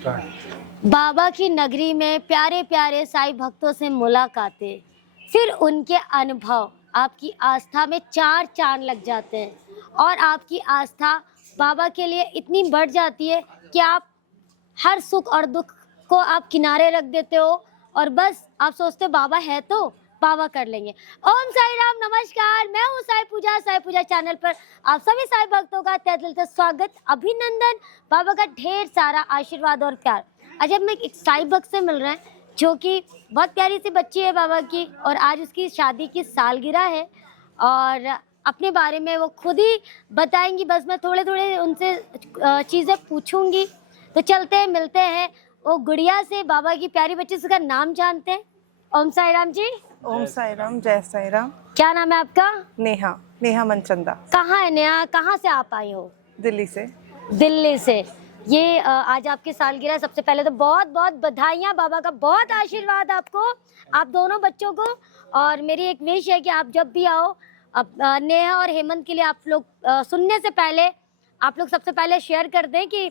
बाबा की नगरी में प्यारे प्यारे साईं भक्तों से मुलाकातें, फिर उनके अनुभव, आपकी आस्था में चार चांद लग जाते हैं और आपकी आस्था बाबा के लिए इतनी बढ़ जाती है कि आप हर सुख और दुख को आप किनारे रख देते हो और बस आप सोचते हो बाबा है तो बाबा कर लेंगे। ओम साई राम, नमस्कार। मैं हूँ साई पूजा चैनल पर आप सभी साई भक्तों का तहे दिल से स्वागत, अभिनंदन, बाबा का ढेर सारा आशीर्वाद और प्यार। आज हम एक साई भक्त से मिल रहे हैं जो कि बहुत प्यारी सी बच्ची है बाबा की, और आज उसकी शादी की सालगिरह है और अपने बारे में वो खुद ही बताएंगी। बस मैं थोड़े थोड़े उनसे चीज़ें पूछूंगी। तो चलते हैं, मिलते हैं वो गुड़िया से, बाबा की प्यारी बच्ची से, उसका नाम जानते हैं। ओम साई राम जी। ओम साई राम, जय साई राम। क्या नाम है आपका? नेहा, नेहा मनचंदा। कहाँ है नेहा? कहाँ से आप आई हो? दिल्ली से। दिल्ली से। ये आज आपकी सालगिरह। सबसे पहले तो बहुत बहुत बधाइयाँ, बाबा का बहुत आशीर्वाद आपको, आप दोनों बच्चों को। और मेरी एक विश है कि आप जब भी आओ, अब नेहा और हेमंत के लिए आप लोग सुनने से पहले आप लोग सबसे पहले शेयर कर दें कि,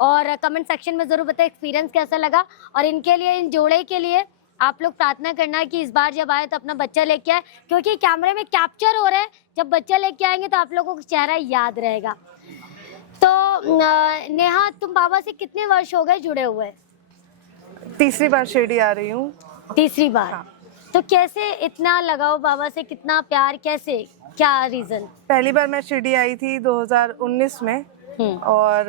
और कमेंट सेक्शन में ज़रूर बताएं एक्सपीरियंस कैसा लगा। और इनके लिए, इन जोड़े के लिए आप लोग प्रार्थना करना कि इस बार जब आए तो अपना बच्चा लेके आए, क्योंकि कैमरे में कैप्चर हो रहा है। जब बच्चा लेके आएंगे तो आप लोगों को चेहरा याद रहेगा। तो नेहा, तुम बाबा से कितने वर्ष हो गए जुड़े हुए? तीसरी बार शिरडी आ रही हूँ। तीसरी बार। हाँ। तो कैसे इतना लगाओ बाबा से, कितना प्यार, कैसे, क्या रीजन? पहली बार मैं शिरडी आई थी 2019 में, और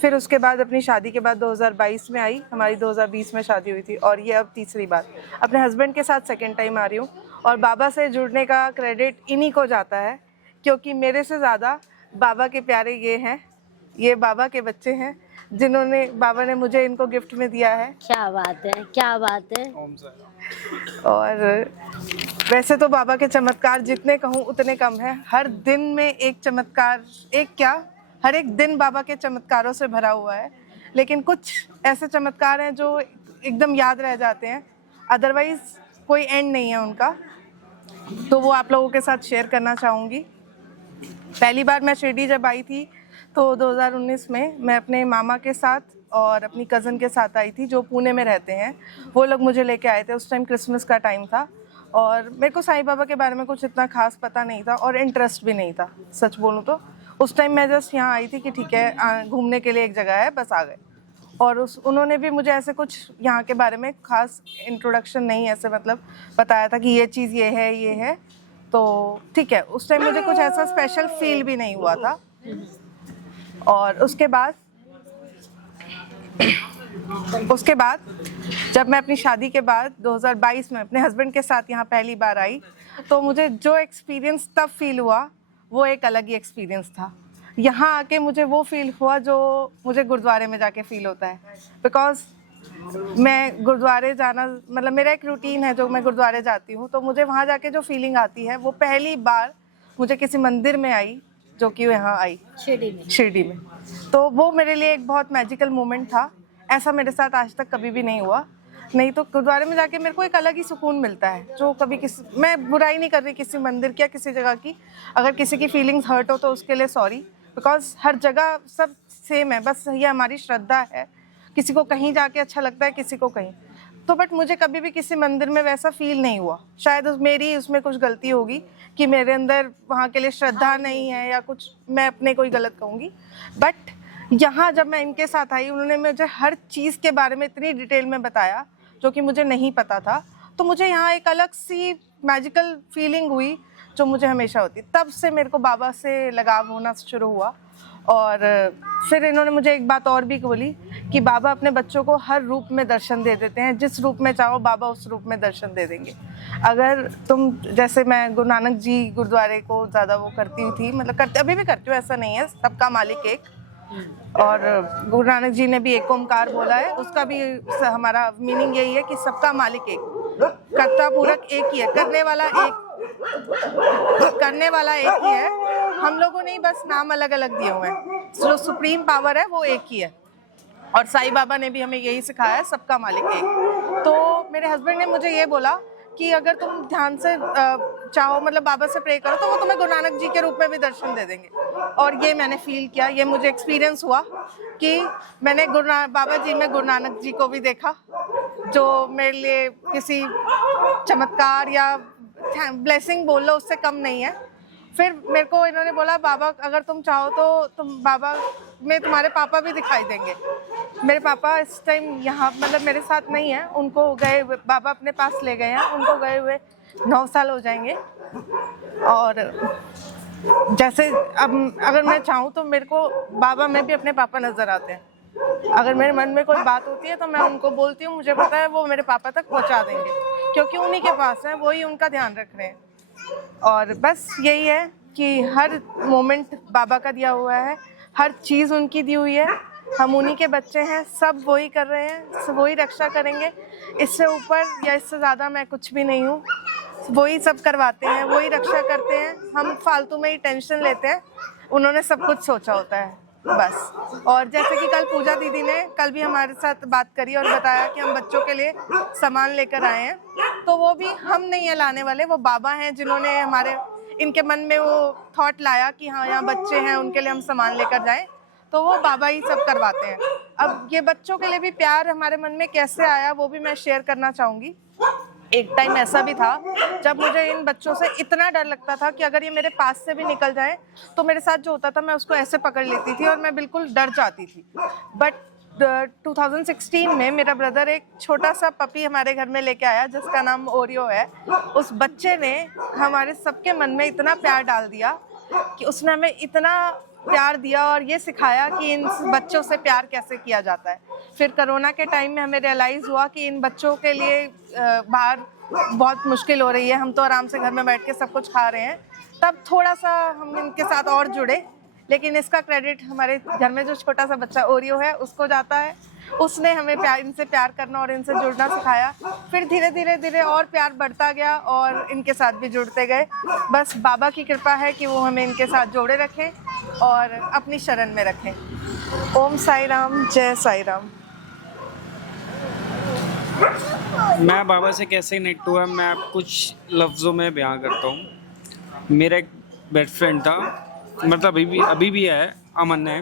फिर उसके बाद अपनी शादी के बाद 2022 में आई। हमारी 2020 में शादी हुई थी, और ये अब तीसरी बार अपने हस्बैंड के साथ सेकंड टाइम आ रही हूँ। और बाबा से जुड़ने का क्रेडिट इन्हीं को जाता है, क्योंकि मेरे से ज़्यादा बाबा के प्यारे ये हैं, ये बाबा के बच्चे हैं जिन्होंने, बाबा ने मुझे इनको गिफ्ट में दिया है। क्या बात है, क्या बात है। और वैसे तो बाबा के चमत्कार जितने कहूँ उतने कम है। हर दिन में एक चमत्कार, एक क्या, हर एक दिन बाबा के चमत्कारों से भरा हुआ है। लेकिन कुछ ऐसे चमत्कार हैं जो एकदम याद रह जाते हैं, अदरवाइज कोई एंड नहीं है उनका। तो वो आप लोगों के साथ शेयर करना चाहूँगी। पहली बार मैं शिरडी जब आई थी तो 2019 में मैं अपने मामा के साथ और अपनी कज़न के साथ आई थी, जो पुणे में रहते हैं। वो लोग मुझे लेके आए थे। उस टाइम क्रिसमस का टाइम था और मेरे को साईं बाबा के बारे में कुछ इतना खास पता नहीं था और इंटरेस्ट भी नहीं था, सच बोलूँ तो। उस टाइम मैं जस्ट यहाँ आई थी कि ठीक है घूमने के लिए एक जगह है, बस आ गए। और उन्होंने भी मुझे ऐसे कुछ यहाँ के बारे में खास इंट्रोडक्शन नहीं ऐसे मतलब बताया था कि ये चीज़ ये है, तो ठीक है। उस टाइम मुझे कुछ ऐसा स्पेशल फील भी नहीं हुआ था। और उसके बाद जब मैं अपनी शादी के बाद 2022 में अपने हस्बैंड के साथ यहाँ पहली बार आई, तो मुझे जो एक्सपीरियंस तब फील हुआ वो एक अलग ही एक्सपीरियंस था। यहाँ आके मुझे वो फील हुआ जो मुझे गुरुद्वारे में जाके फील होता है। बिकॉज मैं गुरुद्वारे जाना, मतलब मेरा एक रूटीन है, जो मैं गुरुद्वारे जाती हूँ तो मुझे वहाँ जाके जो फीलिंग आती है वो पहली बार मुझे किसी मंदिर में आई, जो कि यहाँ आई शिरडी में। तो वो मेरे लिए एक बहुत मैजिकल मोमेंट था। ऐसा मेरे साथ आज तक कभी भी नहीं हुआ। नहीं तो गुरुद्वारे में जाके मेरे को एक अलग ही सुकून मिलता है, जो कभी मैं बुराई नहीं कर रही किसी मंदिर की या किसी जगह की। अगर किसी की फीलिंग्स हर्ट हो तो उसके लिए सॉरी, बिकॉज हर जगह सब सेम है, बस ये हमारी श्रद्धा है। किसी को कहीं जाके अच्छा लगता है, किसी को कहीं। तो बट मुझे कभी भी किसी मंदिर में वैसा फील नहीं हुआ। शायद मेरी उसमें कुछ गलती होगी कि मेरे अंदर वहाँ के लिए श्रद्धा नहीं है या कुछ, मैं अपने कोई गलत कहूँगी। बट यहाँ जब मैं इनके साथ आई, उन्होंने मुझे हर चीज़ के बारे में इतनी डिटेल में बताया जो कि मुझे नहीं पता था। तो मुझे यहाँ एक अलग सी मैजिकल फीलिंग हुई जो मुझे हमेशा होती। तब से मेरे को बाबा से लगाव होना शुरू हुआ। और फिर इन्होंने मुझे एक बात और भी बोली कि बाबा अपने बच्चों को हर रूप में दर्शन दे देते हैं, जिस रूप में चाहो बाबा उस रूप में दर्शन दे देंगे। अगर तुम, जैसे मैं गुरु नानक जी गुरुद्वारे को ज़्यादा वो करती थी, मतलब अभी भी करती हूँ, ऐसा नहीं है, सबका मालिक एक। और गुरु नानक जी ने भी एक ओमकार बोला है, उसका भी हमारा मीनिंग यही है कि सबका मालिक एक, कर्ता पूरक एक ही है, करने वाला एक ही है। हम लोगों ने बस नाम अलग अलग दिए हुए हैं, जो सुप्रीम पावर है वो एक ही है। और साईं बाबा ने भी हमें यही सिखाया है, सबका मालिक एक। तो मेरे हस्बैंड ने मुझे ये बोला कि अगर तुम ध्यान से चाहो, मतलब बाबा से प्रे करो, तो वो तुम्हें गुरु नानक जी के रूप में भी दर्शन दे देंगे। और ये मैंने फील किया, ये मुझे एक्सपीरियंस हुआ कि मैंने बाबा जी में गुरु नानक जी को भी देखा, जो मेरे लिए किसी चमत्कार या ब्लेसिंग बोल लो उससे कम नहीं है। फिर मेरे को इन्होंने बोला, बाबा अगर तुम चाहो तो तुम बाबा में तुम्हारे पापा भी दिखाई देंगे। मेरे पापा इस टाइम यहाँ मतलब मेरे साथ नहीं है, उनको गए, बाबा अपने पास ले गए हैं, उनको गए हुए 9 साल हो जाएंगे। और जैसे अब अगर मैं चाहूँ तो मेरे को बाबा में भी अपने पापा नज़र आते हैं। अगर मेरे मन में कोई बात होती है तो मैं उनको बोलती हूँ, मुझे पता है वो मेरे पापा तक पहुँचा देंगे, क्योंकि उन्हीं के पास है, वही उनका ध्यान रख रहे हैं। और बस यही है कि हर मोमेंट बाबा का दिया हुआ है, हर चीज़ उनकी दी हुई है, हम उन्हीं के बच्चे हैं, सब वही कर रहे हैं, सब वही रक्षा करेंगे। इससे ऊपर या इससे ज़्यादा मैं कुछ भी नहीं हूँ। वही सब करवाते हैं, वही रक्षा करते हैं, हम फालतू में ही टेंशन लेते हैं, उन्होंने सब कुछ सोचा होता है बस। और जैसे कि कल पूजा दीदी ने कल भी हमारे साथ बात करी और बताया कि हम बच्चों के लिए सामान लेकर आए हैं, तो वो भी हम नहीं है लाने वाले, वो बाबा हैं जिन्होंने इनके मन में वो थॉट लाया कि हाँ यहाँ बच्चे हैं, उनके लिए हम सामान लेकर जाएं, तो वो बाबा ही सब करवाते हैं। अब ये बच्चों के लिए भी प्यार हमारे मन में कैसे आया वो भी मैं शेयर करना चाहूँगी। एक टाइम ऐसा भी था जब मुझे इन बच्चों से इतना डर लगता था कि अगर ये मेरे पास से भी निकल जाए तो मेरे साथ जो होता था मैं उसको ऐसे पकड़ लेती थी और मैं बिल्कुल डर जाती थी। बट 2016 में मेरा ब्रदर एक छोटा सा पपी हमारे घर में लेके आया जिसका नाम ओरियो है। उस बच्चे ने हमारे सबके मन में इतना प्यार डाल दिया कि उसने हमें इतना प्यार दिया और ये सिखाया कि इन बच्चों से प्यार कैसे किया जाता है। फिर कोरोना के टाइम में हमें रियलाइज़ हुआ कि इन बच्चों के लिए बाहर बहुत मुश्किल हो रही है, हम तो आराम से घर में बैठ के सब कुछ खा रहे हैं, तब थोड़ा सा हम इनके साथ और जुड़े। लेकिन इसका क्रेडिट हमारे घर में जो छोटा सा बच्चा ओरियो है उसको जाता है। उसने हमें इनसे प्यार करना और इनसे जुड़ना सिखाया। फिर धीरे धीरे और प्यार बढ़ता गया और इनके साथ भी जुड़ते गए। बस बाबा की कृपा है कि वो हमें इनके साथ जोड़े रखें और अपनी शरण में रखें। ओम साई राम, जय साई राम। मैं बाबा से कैसे कनेक्ट हुआ, मैं कुछ लफ्ज़ों में बयान करता हूँ। मेरा एक बेस्ट फ्रेंड था, मतलब अभी भी है, अमन है।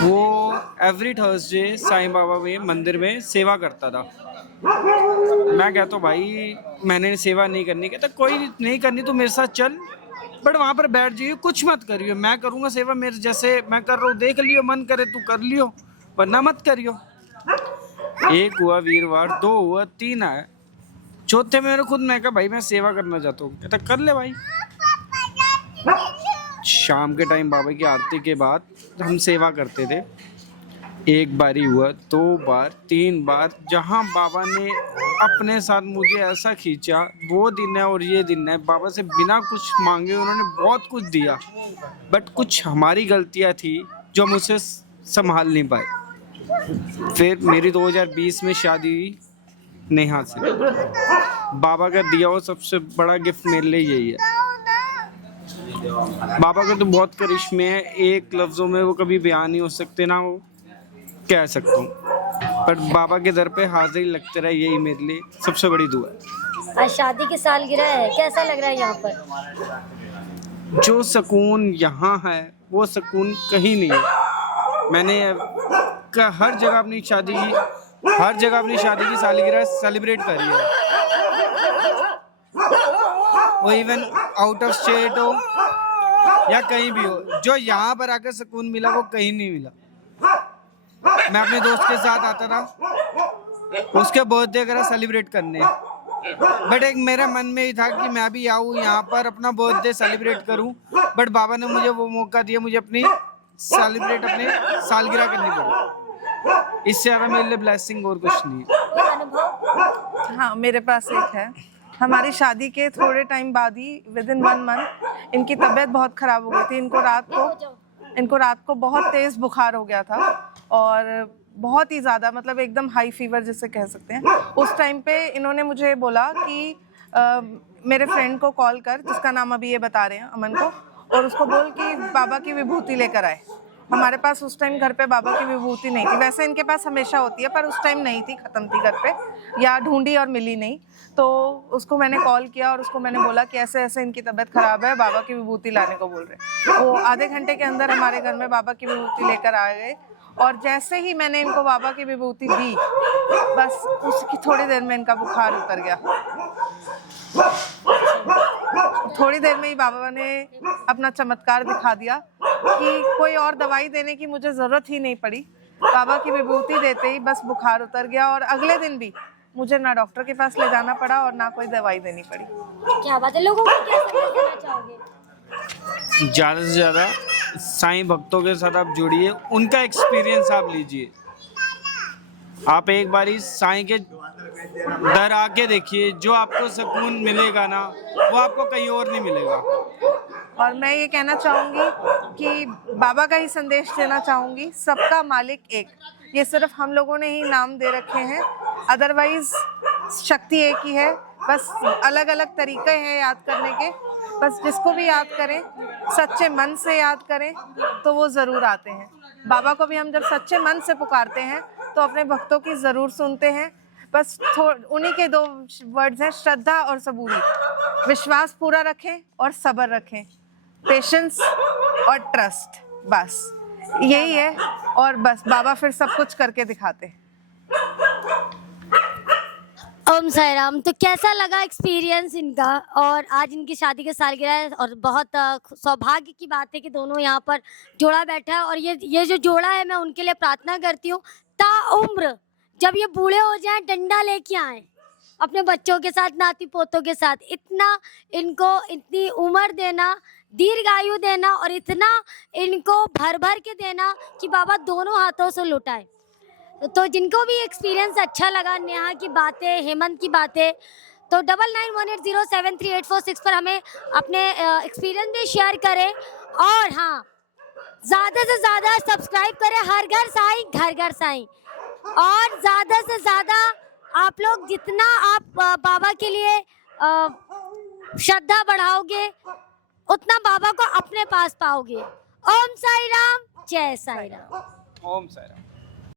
वो एवरी थर्सडे साईं बाबा में मंदिर में सेवा करता था। मैं कहता हूँ भाई मैंने सेवा नहीं करनी, कहता कोई नहीं करनी तो मेरे साथ चल, बट वहाँ पर बैठ जाइए, कुछ मत करियो, मैं करूँगा सेवा, मेरे जैसे मैं कर रहा हूँ देख लियो, मन करे तू कर लियो वरना मत करियो। एक हुआ वीरवार, 2 हुआ, 3 आया, चौथे में मेरे खुद मैं कहा भाई मैं सेवा करना चाहता हूँ। कहता कर ले भाई। शाम के टाइम बाबा की आरती के बाद हम सेवा करते थे। एक बारी हुआ, 2 बार, 3 बार, जहाँ बाबा ने अपने साथ मुझे ऐसा खींचा, वो दिन है और ये दिन है, बाबा से बिना कुछ मांगे उन्होंने बहुत कुछ दिया, बट कुछ हमारी गलतियाँ थी जो हम उसे संभाल नहीं पाए। फिर मेरी 2020 में शादी हुई नेहा से। बाबा का दिया हुआ सबसे बड़ा गिफ्ट मेरे लिए यही है। बाबा के तो बहुत करिश्मे हैं, एक लफ्ज़ों में वो कभी बयान नहीं हो सकते, ना वो कह सकता हूँ, पर बाबा के दर पे हाजिर लगते रहे, यही मेरे लिए सबसे बड़ी दुआ है। आज शादी की सालगिरह है, कैसा लग रहा है यहाँ पर? जो सुकून यहाँ है वो सुकून कहीं नहीं है। मैंने हर जगह अपनी शादी की सालगिरह सेलिब्रेट करी है, वो इवन आउट ऑफ स्टेट हो या कहीं भी हो, जो यहाँ पर आकर सुकून मिला वो कहीं नहीं मिला। मैं अपने दोस्त के साथ आता था, उसके बर्थडे वगैरह सेलिब्रेट करने, बट एक मेरे मन में ही था कि मैं भी आऊँ यहाँ पर अपना बर्थडे सेलिब्रेट करूँ, बट बाबा ने मुझे वो मौका दिया, मुझे अपनी सालगिरह करनी पड़ी। इससे ज़्यादा मेरे लिए ब्लेसिंग और कुछ नहीं है। हाँ, मेरे पास एक है। हमारी शादी के थोड़े टाइम बाद ही विदिन 1 मंथ इनकी तबीयत बहुत ख़राब हो गई थी। इनको रात को बहुत तेज़ बुखार हो गया था और बहुत ही ज़्यादा, मतलब एकदम हाई फीवर जिसे कह सकते हैं। उस टाइम पे इन्होंने मुझे बोला कि मेरे फ्रेंड को कॉल कर, जिसका नाम अभी ये बता रहे हैं, अमन को, और उसको बोल कि बाबा की विभूति लेकर आए। हमारे पास उस टाइम घर पे बाबा की विभूति नहीं थी। वैसे इनके पास हमेशा होती है पर उस टाइम नहीं थी, ख़त्म थी घर पे, या ढूंढी और मिली नहीं। तो उसको मैंने कॉल किया और उसको मैंने बोला कि ऐसे ऐसे इनकी तबीयत ख़राब है, बाबा की विभूति लाने को बोल रहे। वो आधे घंटे के अंदर हमारे घर में बाबा की विभूति लेकर आ गए और जैसे ही मैंने इनको बाबा की विभूति दी, बस उसकी थोड़ी देर में इनका बुखार उतर गया। थोड़ी देर में ही बाबा ने अपना चमत्कार दिखा दिया कि कोई और दवाई देने की मुझे ज़रूरत ही नहीं पड़ी। बाबा की विभूति देते ही बस बुखार उतर गया और अगले दिन भी मुझे ना डॉक्टर के पास ले जाना पड़ा और ना कोई दवाई देनी पड़ी। क्या बात है, लोगों को क्या संदेश देना चाहोगे? ज़्यादा से ज़्यादा साईं भक्तों के साथ आप जुड़िए, उनका एक्सपीरियंस आप लीजिए। आप एक बारी साईं के दर आके देखिए, जो आपको सुकून मिलेगा ना वो आपको कहीं और नहीं मिलेगा। और मैं ये कहना चाहूँगी कि बाबा का ही संदेश देना चाहूँगी, सबका मालिक एक। ये सिर्फ हम लोगों ने ही नाम दे रखे हैं, अदरवाइज शक्ति एक ही है। बस अलग अलग तरीके हैं याद करने के। बस जिसको भी याद करें, सच्चे मन से याद करें तो वो ज़रूर आते हैं। बाबा को भी हम जब सच्चे मन से पुकारते हैं तो अपने भक्तों की ज़रूर सुनते हैं। बस उन्हीं के 2 वर्ड्स हैं, श्रद्धा और सबूरी। विश्वास पूरा रखें और सब्र रखें, पेशेंस और ट्रस्ट, बस यही है। और बस बाबा फिर सब कुछ करके दिखाते हैं। ओम साई राम। तो कैसा लगा एक्सपीरियंस इनका? और आज इनकी शादी की सालगिरह है और बहुत सौभाग्य की बात है कि दोनों यहाँ पर जोड़ा बैठा है। और ये जो जोड़ा है, मैं उनके लिए प्रार्थना करती हूँ ताउम्र जब ये बूढ़े हो जाएं डंडा लेके आए अपने बच्चों के साथ, नाती पोतों के साथ। इतना इनको इतनी उम्र देना, दीर्घायु देना और इतना इनको भर भर के देना कि बाबा दोनों हाथों से लुटाए। तो जिनको भी एक्सपीरियंस अच्छा लगा, नेहा की बातें, हेमंत की बातें, तो 9918073846 पर हमें अपने एक्सपीरियंस भी शेयर करें। और हाँ, ज़्यादा से ज़्यादा सब्सक्राइब करें हर घर साईं घर घर साईं। और ज़्यादा से ज़्यादा आप लोग जितना आप बाबा के लिए श्रद्धा बढ़ाओगे उतना बाबा को अपने पास पाओगे। ओम साई राम, जय साई राम। ओम साई राम।